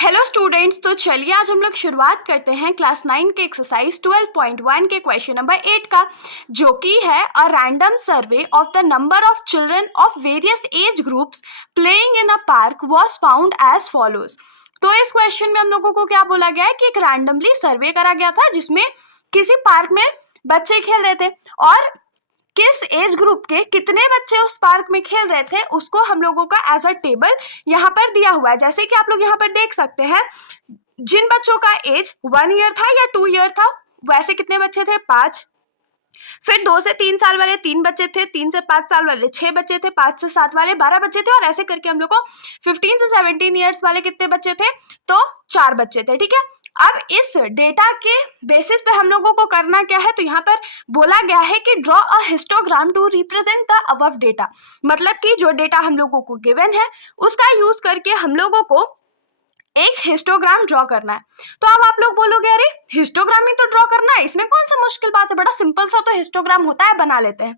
Hello students, तो चलिए आज हम लोग शुरुआत करते हैं क्लास 9 के एक्सरसाइज 12.1 के क्वेश्चन नंबर 8 का, जो कि है a random survey of the number of children of various age groups playing in a park was found as follows. तो इस क्वेश्चन में हम लोगों को क्या बोला गया है कि एक रैंडमली सर्वे करा गया था जिसमें किसी पार्क में बच्चे खेल रहे थे और किस एज ग्रुप के कितने बच्चे उस पार्क में खेल रहे थे उसको हम लोगों का एज अ टेबल यहाँ पर दिया हुआ है। जैसे कि आप लोग यहाँ पर देख सकते हैं, जिन बच्चों का एज 1 ईयर था या 2 ईयर था वैसे कितने बच्चे थे, 5। फिर 2 से 3 साल वाले 3 बच्चे थे, 3 से 5 साल वाले 6 बच्चे थे, 5 से 7 वाले 12 बच्चे थे और ऐसे करके हम लोग को 15 से 17 ईयर्स वाले कितने बच्चे थे, तो 4 बच्चे थे। ठीक है, अब इस डेटा के बेसिस पे हम लोगों को करना क्या है, तो यहाँ पर बोला गया है कि draw a histogram to represent the above data. मतलब कि जो डेटा हम लोगों को गिवन है उसका यूज करके हम लोगों को एक हिस्टोग्राम ड्रॉ करना है। तो अब आप लोग बोलोगे अरे हिस्टोग्राम ही तो ड्रॉ करना है, इसमें कौन सा मुश्किल बात है, बड़ा सिंपल सा तो हिस्टोग्राम होता है, बना लेते हैं।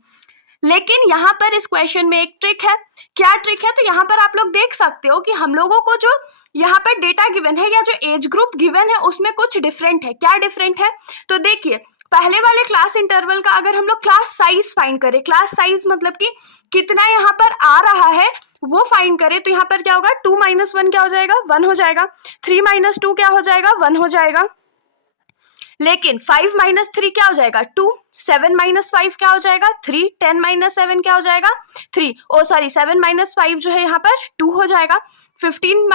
लेकिन यहाँ पर इस क्वेश्चन में एक ट्रिक है। क्या ट्रिक है, तो यहाँ पर आप लोग देख सकते हो कि हम लोगों को जो यहाँ पर डेटा गिवन है या जो एज ग्रुप गिवन है उसमें कुछ डिफरेंट है। क्या डिफरेंट है, तो देखिए पहले वाले क्लास इंटरवल का अगर हम लोग क्लास साइज फाइंड करें, क्लास साइज मतलब कि कितना यहाँ पर आ रहा है वो फाइंड करें, तो यहाँ पर क्या होगा, 2 - 1 क्या हो जाएगा, 1 हो जाएगा। 3 - 2 क्या हो जाएगा, 1 हो जाएगा। लेकिन 5 - 3 क्या हो जाएगा, 2। 7 - 5 क्या हो जाएगा, 3। 10 - 7 क्या हो जाएगा, 3। ओ सॉरी, 7 - 5 जो है यहाँ पर 2 हो जाएगा। 15 -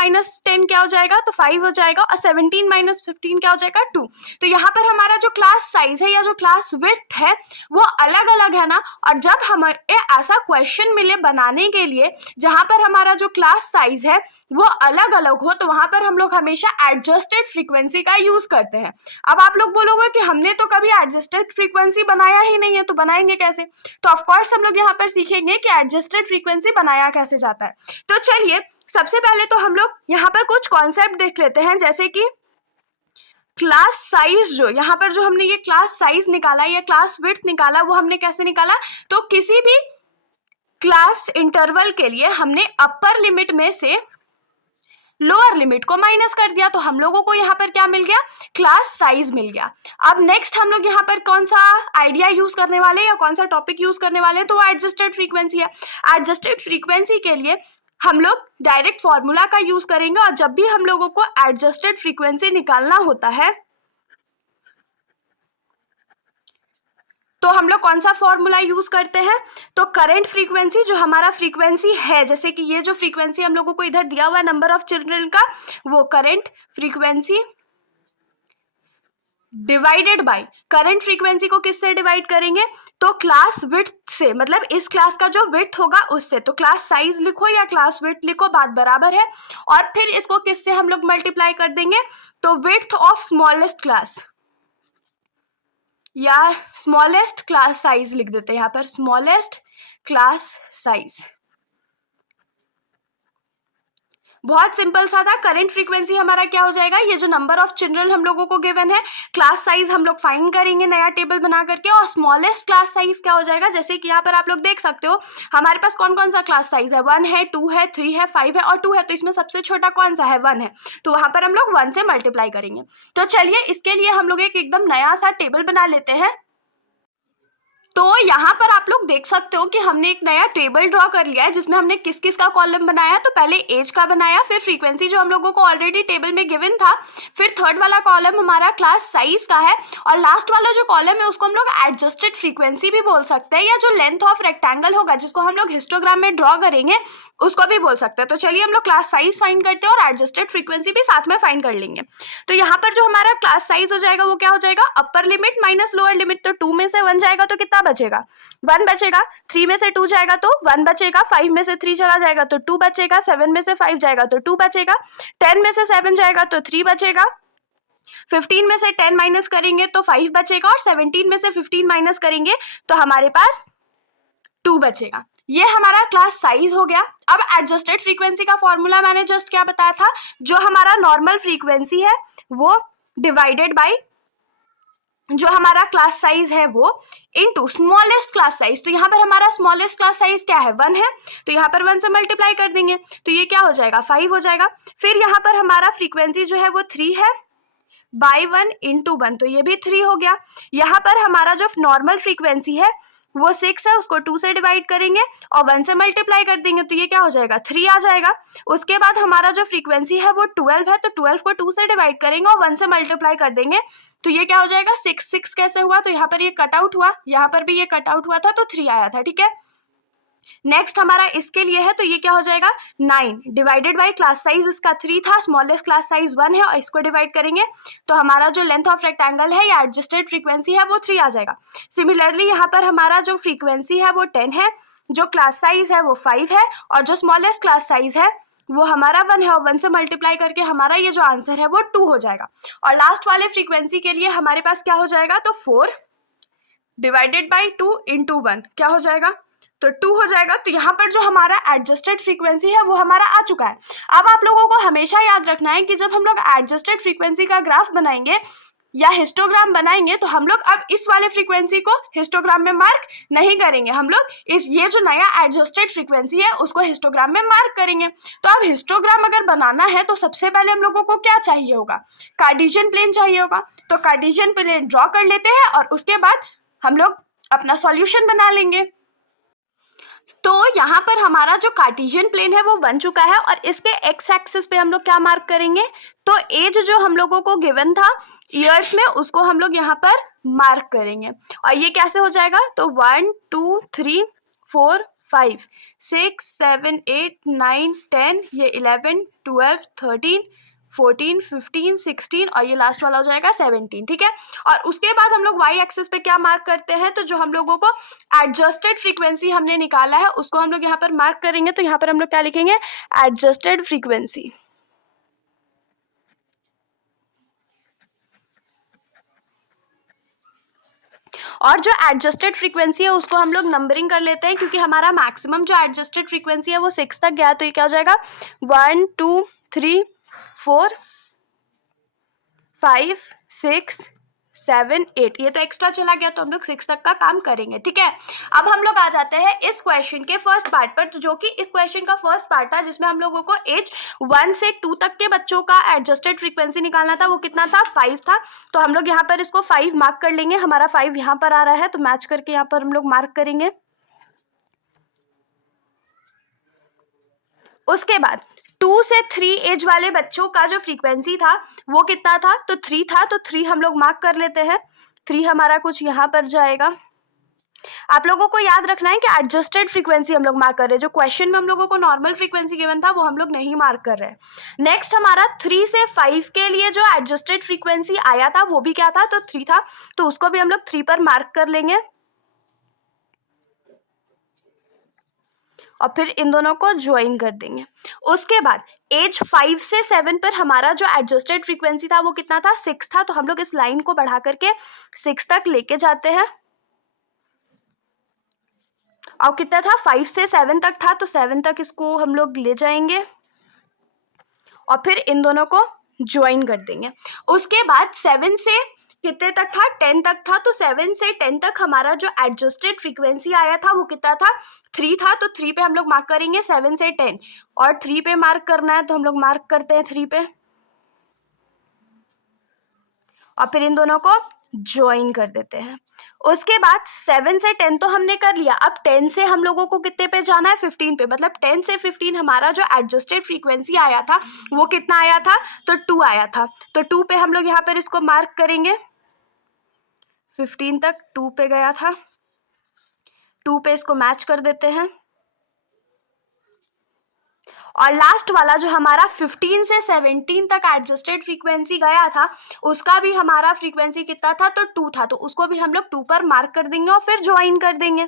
10 क्या हो जाएगा, तो 5 हो जाएगा। और 17 - 15 क्या हो जाएगा, 2। तो यहाँ पर हमारा जो क्लास साइज है या जो क्लास विड्थ है वो अलग अलग है ना। और जब हमें ऐसा क्वेश्चन मिले बनाने के लिए जहाँ पर हमारा जो क्लास साइज है वो अलग अलग हो, तो वहाँ पर हम लोग हमेशा एडजस्टेड फ्रीक्वेंसी का यूज करते हैं। अब आप लोग बोलोगे कि हमने तो कभी एडजस्टेड फ्रीक्वेंसी बनाया ही नहीं है, तो बनाएंगे कैसे। तो ऑफ कोर्स हम लोग यहाँ पर सीखेंगे कि एडजस्टेड फ्रीक्वेंसी बनाया कैसे जाता है। तो चलिए सबसे पहले तो हम लोग यहाँ पर कुछ कॉन्सेप्ट देख लेते हैं, जैसे कि क्लास साइज। जो यहाँ पर जो हमने ये क्लास साइज निकाला या क्लास विड्थ निकाला वो हमने कैसे निकाला, तो किसी भी क्लास इंटरवल के लिए हमने अपर लिमिट में से लोअर लिमिट को माइनस कर दिया, तो हम लोगों को यहाँ पर क्या मिल गया, क्लास साइज मिल गया। अब नेक्स्ट हम लोग यहाँ पर कौन सा आइडिया यूज करने वाले या कौन सा टॉपिक यूज करने वाले हैं, तो वो एडजस्टेड फ्रीक्वेंसी है। एडजस्टेड फ्रीक्वेंसी के लिए हम लोग डायरेक्ट फॉर्मूला का यूज करेंगे और जब भी हम लोगों को एडजस्टेड फ्रीक्वेंसी निकालना होता है तो हम लोग कौन सा फॉर्मूला यूज करते हैं, तो करंट फ्रीक्वेंसी जो हमारा फ्रीक्वेंसी है, जैसे कि ये जो फ्रीक्वेंसी हम लोगों को इधर दिया हुआ है नंबर ऑफ चिल्ड्रन का, वो current frequency divided by current frequency को किससे डिवाइड करेंगे, तो क्लास विड्थ से, मतलब इस क्लास का जो विड्थ होगा उससे। तो क्लास साइज लिखो या क्लास विड्थ लिखो, बात बराबर है। और फिर इसको किससे हम लोग मल्टीप्लाई कर देंगे, तो विड्थ ऑफ स्मॉलेस्ट क्लास या स्मॉलेस्ट क्लास साइज लिख देते हैं यहाँ पर, स्मॉलेस्ट क्लास साइज। बहुत सिंपल सा था। करंट फ्रीक्वेंसी हमारा क्या हो जाएगा, ये जो नंबर ऑफ चिल्ड्रन हम लोगों को गिवन है, क्लास साइज हम लोग फाइंड करेंगे नया टेबल बना करके, और स्मॉलेस्ट क्लास साइज क्या हो जाएगा, जैसे कि यहाँ पर आप लोग देख सकते हो हमारे पास कौन कौन सा क्लास साइज है, 1 है, 2 है, 3 है, 5 है और 2 है। तो इसमें सबसे छोटा कौन सा है, 1 है, तो वहां पर हम लोग 1 से मल्टीप्लाई करेंगे। तो चलिए इसके लिए हम लोग एक एकदम नया सा टेबल बना लेते हैं। तो यहाँ पर आप लोग देख सकते हो कि हमने एक नया टेबल ड्रॉ कर लिया है जिसमें हमने किस किस का कॉलम बनाया, तो पहले एज का बनाया, फिर फ्रीक्वेंसी जो हम लोगों को ऑलरेडी टेबल में गिवन था, फिर थर्ड वाला कॉलम हमारा क्लास साइज का है, और लास्ट वाला जो कॉलम है उसको हम लोग एडजस्टेड फ्रीक्वेंसी भी बोल सकते हैं, या जो लेंथ ऑफ रेक्टेंगल होगा जिसको हम लोग हिस्टोग्राम में ड्रॉ करेंगे उसको भी बोल सकते हैं। तो चलिए हम लोग क्लास साइज फाइंड करते हैं और एडजस्टेड फ्रीक्वेंसी भी साथ में फाइंड कर लेंगे। तो यहाँ पर जो हमारा क्लास साइज हो जाएगा वो क्या हो जाएगा, upper limit minus lower limit, तो 2 में से 1 जाएगा तो कितना बचेगा, 1 बचेगा। 3 में से 2 जाएगा तो 1 बचेगा। 5 में से 3 चला जाएगा तो 2 बचेगा। 7 में से 5 जाएगा तो 2 बचेगा। 10 में से 7 जाएगा तो 3 बचेगा। 15 में से 10 माइनस करेंगे तो 5 बचेगा, और 17 में से 15 माइनस करेंगे तो हमारे पास 2 बचेगा। ये हमारा क्लास साइज हो गया। अब एडजस्टेड फ्रीक्वेंसी का फॉर्मूला मैंने जस्ट क्या बताया था, जो हमारा नॉर्मल फ्रीक्वेंसी है वो डिवाइडेड बाय जो हमारा क्लास साइज है वो इनटू स्मॉलेस्ट क्लास साइज, तो यहाँ पर हमारा स्मॉलेस्ट क्लास साइज क्या है 1 है, तो यहाँ पर 1 से मल्टीप्लाई कर देंगे तो ये क्या हो जाएगा 5 हो जाएगा। फिर यहाँ पर हमारा फ्रीक्वेंसी जो है वो 3 है बाई 1 इंटू 1, तो ये भी 3 हो गया। यहाँ पर हमारा जो नॉर्मल फ्रीक्वेंसी है वो 6 है, उसको 2 से डिवाइड करेंगे और 1 से मल्टीप्लाई कर देंगे तो ये क्या हो जाएगा 3 आ जाएगा। उसके बाद हमारा जो फ्रीक्वेंसी है वो 12 है, तो 12 को 2 से डिवाइड करेंगे और 1 से मल्टीप्लाई कर देंगे तो ये क्या हो जाएगा 6। 6 कैसे हुआ, तो यहाँ पर ये कट आउट हुआ, यहाँ पर भी ये कट आउट हुआ था तो 3 आया था, ठीक है। नेक्स्ट हमारा इसके लिए है तो ये क्या हो जाएगा 9 डिवाइडेड बाई क्लास साइज इसका 3 था, स्मॉलेस्ट क्लास साइज 1 है और इसको डिवाइड करेंगे तो हमारा जो लेंथ ऑफ रेक्टेंगल है या एडजस्टेड फ्रीक्वेंसी है वो 3 आ जाएगा। सिमिलरली यहाँ पर हमारा जो फ्रीक्वेंसी है वो 10 है, जो क्लास साइज है वो 5 है और जो स्मॉलेस्ट क्लास साइज है वो हमारा 1 है और 1 से मल्टीप्लाई करके हमारा ये जो आंसर है वो 2 हो जाएगा। और लास्ट वाले फ्रीक्वेंसी के लिए हमारे पास क्या हो जाएगा, तो 4 डिवाइडेड बाई 2 इंटू 1 क्या हो जाएगा, तो 2 हो जाएगा। तो यहाँ पर जो हमारा एडजस्टेड फ्रीक्वेंसी है वो हमारा आ चुका है। अब आप लोगों को हमेशा याद रखना है कि जब हम लोग एडजस्टेड फ्रीक्वेंसी का ग्राफ बनाएंगे या हिस्टोग्राम बनाएंगे तो हम लोग अब इस वाले फ्रीक्वेंसी को हिस्टोग्राम में मार्क नहीं करेंगे, हम लोग ये जो नया एडजस्टेड फ्रीक्वेंसी है उसको हिस्टोग्राम में मार्क करेंगे। तो अब हिस्टोग्राम अगर बनाना है तो सबसे पहले हम लोगों को क्या चाहिए होगा, कार्टेशियन प्लेन चाहिए होगा। तो कार्टेशियन प्लेन ड्रॉ कर लेते हैं और उसके बाद हम लोग अपना सॉल्यूशन बना लेंगे। तो यहाँ पर हमारा जो कार्टेशियन प्लेन है वो बन चुका है और इसके एक्स एक्सिस पे हम लोग क्या मार्क करेंगे, तो एज जो हम लोगों को गिवन था ईयर्स में उसको हम लोग यहाँ पर मार्क करेंगे। और ये कैसे हो जाएगा, तो 1 2 3 4 5 6 7 8 9 10, ये 11 12 13 14 15 16 और ये लास्ट वाला हो जाएगा 17, ठीक है। और उसके बाद हम लोग वाई एक्सिस पे क्या मार्क करते हैं, तो जो हम लोगों को एडजस्टेड फ्रीक्वेंसी हमने निकाला है उसको हम लोग यहाँ पर मार्क करेंगे। तो यहाँ पर हम लोग क्या लिखेंगे, एडजस्टेड फ्रीक्वेंसी। और जो एडजस्टेड फ्रीक्वेंसी है उसको हम लोग नंबरिंग कर लेते हैं क्योंकि हमारा मैक्सिमम जो एडजस्टेड फ्रीक्वेंसी है वो 6 तक गया, तो ये क्या हो जाएगा 1 2 3 4 5 6 7 8, ये तो एक्स्ट्रा चला गया तो हम लोग 6 तक का काम करेंगे, ठीक है। अब हम लोग आ जाते हैं इस क्वेश्चन के फर्स्ट पार्ट पर, तो जो कि इस क्वेश्चन का फर्स्ट पार्ट था जिसमें हम लोगों को एज 1 से 2 तक के बच्चों का एडजस्टेड फ्रीक्वेंसी निकालना था, वो कितना था 5 था। तो हम लोग यहाँ पर इसको 5 मार्क कर लेंगे, हमारा 5 यहाँ पर आ रहा है तो मैच करके यहाँ पर हम लोग मार्क करेंगे। उसके बाद 2 से 3 एज वाले बच्चों का जो फ्रीक्वेंसी था वो कितना था, तो 3 था, तो 3 हम लोग मार्क कर लेते हैं। 3 हमारा कुछ यहाँ पर जाएगा। आप लोगों को याद रखना है कि एडजस्टेड फ्रीक्वेंसी हम लोग मार्क कर रहे हैं, जो क्वेश्चन में हम लोगों को नॉर्मल फ्रीक्वेंसी गिवन था वो हम लोग नहीं मार्क कर रहे हैं। नेक्स्ट हमारा 3 से 5 के लिए जो एडजस्टेड फ्रीक्वेंसी आया था वो भी क्या था, तो 3 था, तो उसको भी हम लोग 3 पर मार्क कर लेंगे और फिर इन दोनों को ज्वाइन कर देंगे। उसके बाद एज 5 से 7 पर हमारा जो एडजस्टेड फ्रीक्वेंसी था वो कितना था 6 था, तो हम लोग इस लाइन को बढ़ा करके 6 तक लेके जाते हैं। और कितना था 5 से 7 तक था, तो 7 तक इसको हम लोग ले जाएंगे और फिर इन दोनों को ज्वाइन कर देंगे। उसके बाद 7 से कितने तक था 10 तक था, तो 7 से 10 तक हमारा जो एडजस्टेड फ्रीक्वेंसी आया था वो कितना था 3 था, तो 3 पे हम लोग मार्क करेंगे 7 से 10 और 3 पे मार्क करना है तो हम लोग मार्क करते हैं 3 पे और फिर इन दोनों को ज्वाइन कर देते हैं। उसके बाद 7 से 10 तो हमने कर लिया, अब 10 से हम लोगों को कितने पे जाना है 15 पे, मतलब 10 से 15 हमारा जो एडजस्टेड फ्रीक्वेंसी आया था वो कितना आया था, तो 2 आया था, तो 2 पे हम लोग यहाँ पर इसको मार्क करेंगे। 15 तक 2 पे गया था, 2 पे इसको मैच कर देते हैं। और लास्ट वाला जो हमारा 15 से 17 तक एडजस्टेड फ्रीक्वेंसी गया था उसका भी हमारा फ्रीक्वेंसी कितना था, तो 2 था, तो उसको भी हम लोग 2 पर मार्क कर देंगे और फिर ज्वाइन कर देंगे।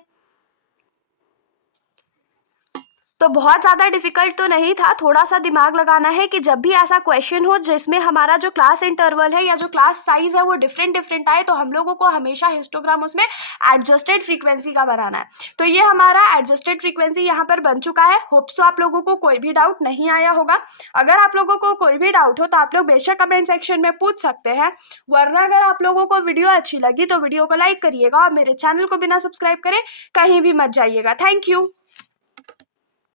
तो बहुत ज़्यादा डिफिकल्ट तो नहीं था, थोड़ा सा दिमाग लगाना है कि जब भी ऐसा क्वेश्चन हो जिसमें हमारा जो क्लास इंटरवल है या जो क्लास साइज है वो डिफरेंट डिफरेंट आए, तो हम लोगों को हमेशा हिस्टोग्राम उसमें एडजस्टेड फ्रीक्वेंसी का बनाना है। तो ये हमारा एडजस्टेड फ्रीक्वेंसी यहाँ पर बन चुका है। होप सो आप लोगों को कोई भी डाउट नहीं आया होगा। अगर आप लोगों को कोई भी डाउट हो तो आप लोग बेशक कमेंट सेक्शन में पूछ सकते हैं, वरना अगर आप लोगों को वीडियो अच्छी लगी तो वीडियो को लाइक करिएगा और मेरे चैनल को बिना सब्सक्राइब करे कहीं भी मत जाइएगा। Thank you.